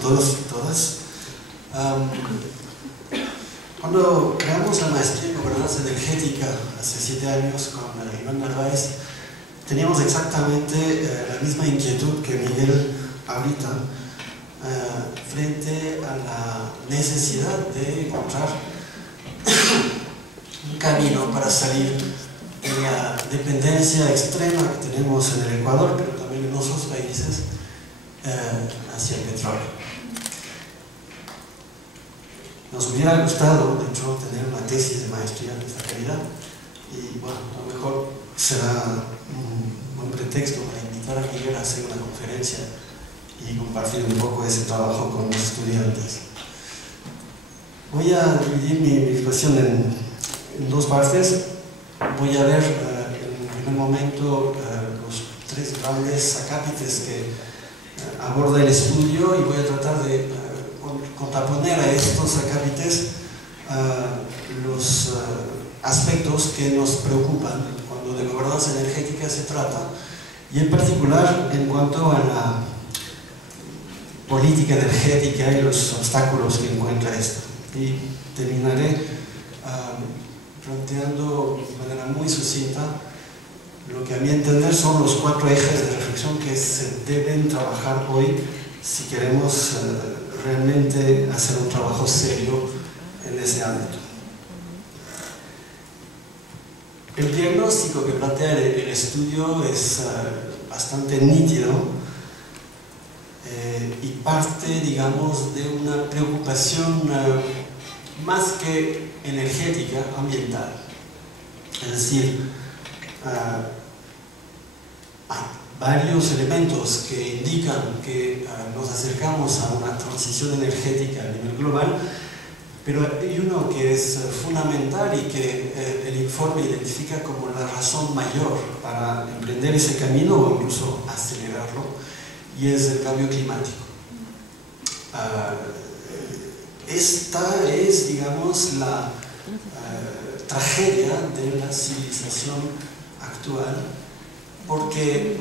todos y todas. Cuando creamos la maestría en gobernanza energética hace 7 años con Iván Narváez, teníamos exactamente la misma inquietud que Miguel ahorita, frente a la necesidad de encontrar un camino para salir de la dependencia extrema que tenemos en el Ecuador, pero también en otros países, hacia el petróleo. Nos hubiera gustado, de hecho, tener una tesis de maestría de esta calidad, y bueno, a lo mejor será un buen pretexto para invitar a Miguel a hacer una conferencia y compartir un poco ese trabajo con los estudiantes. Voy a dividir mi exposición en 2 partes. Voy a ver en un primer momento los 3 grandes acápites que aborda el estudio, y voy a tratar de contraponer a estos acápites los aspectos que nos preocupan cuando de gobernanza energética se trata, y en particular en cuanto a la política energética y los obstáculos que encuentra esta. Y terminaré planteando de manera muy sucinta lo que a mi entender son los 4 ejes de reflexión que se deben trabajar hoy si queremos realmente hacer un trabajo serio en ese ámbito. El diagnóstico que plantea el estudio es bastante nítido y parte, digamos, de una preocupación más que energética, ambiental. Es decir, hay varios elementos que indican que nos acercamos a una transición energética a nivel global, pero hay uno que es fundamental y que el informe identifica como la razón mayor para emprender ese camino o incluso acelerarlo, y es el cambio climático. Esta es, digamos, la tragedia de la civilización actual, porque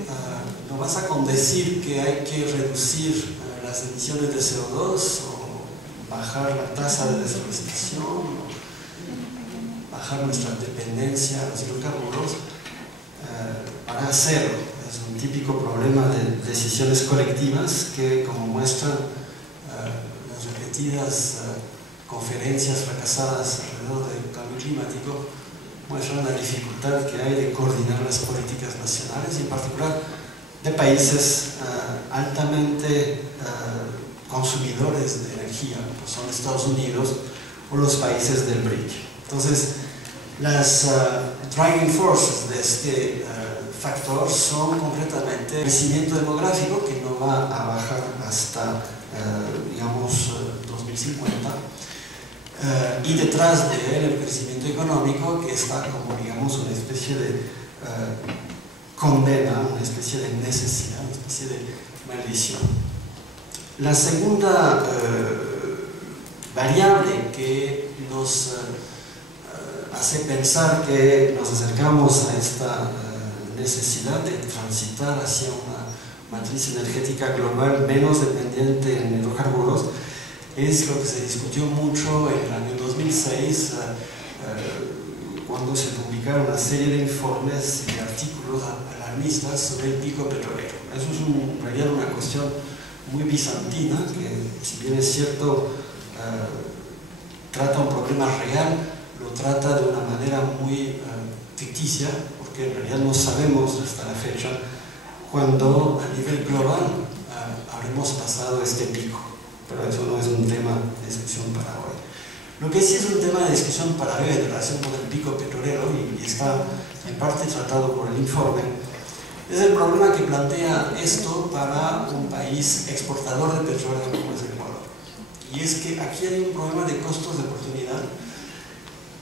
no basta con decir que hay que reducir las emisiones de CO2 o bajar la tasa de deforestación o bajar nuestra dependencia a los hidrocarburos para hacerlo. Es un típico problema de decisiones colectivas que, como muestran las repetidas conferencias fracasadas alrededor del cambio climático, muestran la dificultad que hay de coordinar las políticas nacionales, y en particular de países altamente consumidores de energía, como son Estados Unidos o los países del BRIC. Entonces, las driving forces de este factor son concretamente el crecimiento demográfico, que no va a bajar hasta, digamos, 2050, y detrás de él el crecimiento económico, que está como, digamos, una especie de condena, una especie de necesidad, una especie de maldición. La segunda variable que nos hace pensar que nos acercamos a esta necesidad de transitar hacia una matriz energética global menos dependiente en hidrocarburos es lo que se discutió mucho en el año 2006, cuando se publicaron una serie de informes y artículos alarmistas sobre el pico petrolero. Eso es en realidad una cuestión muy bizantina, que, si bien es cierto, trata un problema real, lo trata de una manera muy ficticia, porque en realidad no sabemos hasta la fecha cuándo a nivel global habremos pasado este pico. Pero eso no es un tema de discusión para hoy. Lo que sí es un tema de discusión para hoy en relación con el pico petrolero, y está en parte tratado por el informe, es el problema que plantea esto para un país exportador de petróleo como es el Ecuador. Y es que aquí hay un problema de costos de oportunidad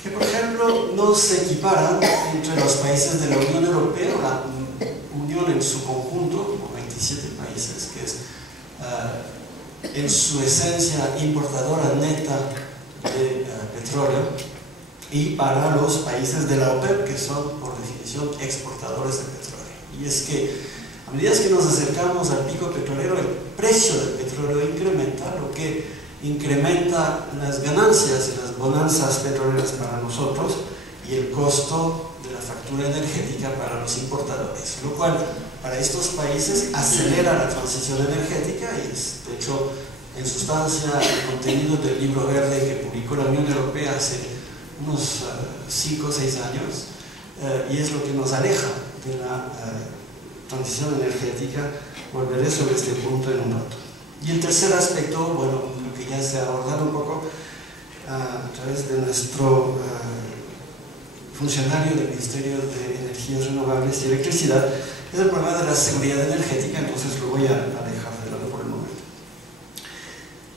que, por ejemplo, no se equiparan entre los países de la Unión Europea, o la Unión en su conjunto, como 27 países, que es en su esencia importadora neta de petróleo, y para los países de la OPEP, que son por definición exportadores de petróleo. Y es que a medida que nos acercamos al pico petrolero, el precio del petróleo incrementa porque incrementa las ganancias y las bonanzas petroleras para nosotros y el costo de la factura energética para los importadores, lo cual para estos países acelera la transición energética y es, de hecho, en sustancia, el contenido del libro verde que publicó la Unión Europea hace unos 5 o 6 años, y es lo que nos aleja de la transición energética. Volveré sobre este punto en un rato. Y el tercer aspecto, bueno, lo que ya se ha abordado un poco a través de nuestro funcionario del Ministerio de Energías Renovables y Electricidad, es el problema de la seguridad energética, entonces lo voy a dejar de lado por el momento.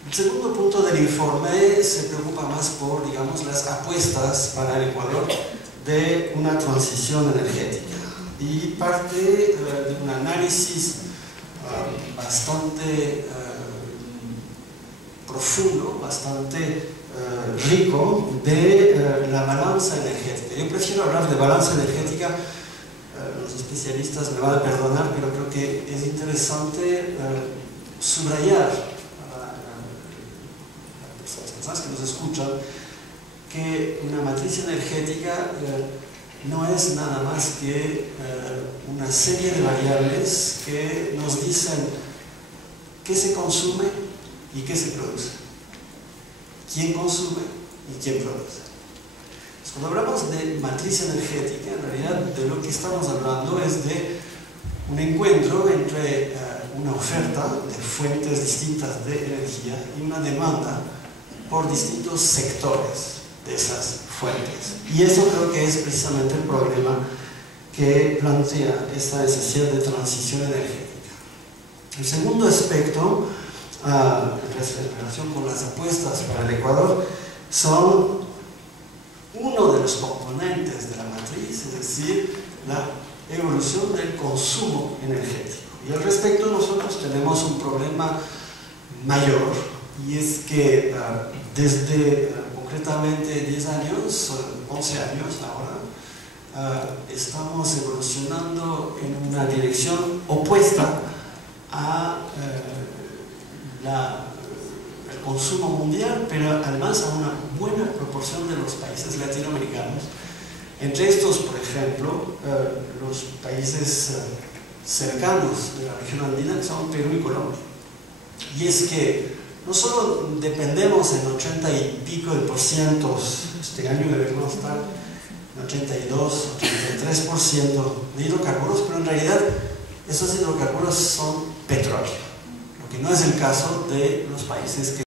El segundo punto del informe se preocupa más por, digamos, las apuestas para el Ecuador de una transición energética y parte de un análisis bastante profundo, bastante rico de la balanza energética. Yo prefiero hablar de balanza energética, los especialistas me van a perdonar, pero creo que es interesante subrayar a las personas que nos escuchan que una matriz energética no es nada más que una serie de variables que nos dicen qué se consume y qué se produce, quién consume y quién produce. Cuando hablamos de matriz energética, en realidad de lo que estamos hablando es de un encuentro entre una oferta de fuentes distintas de energía y una demanda por distintos sectores de esas fuentes. Y eso creo que es precisamente el problema que plantea esta necesidad de transición energética. El segundo aspecto, en relación con las apuestas para el Ecuador, son uno de los componentes de la matriz, es decir, la evolución del consumo energético. Y al respecto nosotros tenemos un problema mayor, y es que desde concretamente 10 años, 11 años ahora, estamos evolucionando en una dirección opuesta a el consumo mundial, pero además a una buena proporción de los países latinoamericanos. Entre estos, por ejemplo, los países cercanos de la región andina, que son Perú y Colombia. Y es que no solo dependemos en 80 y pico de porcientos, este año debemos estar en 82, 83% de hidrocarburos, pero en realidad esos hidrocarburos son petróleo, lo que no es el caso de los países que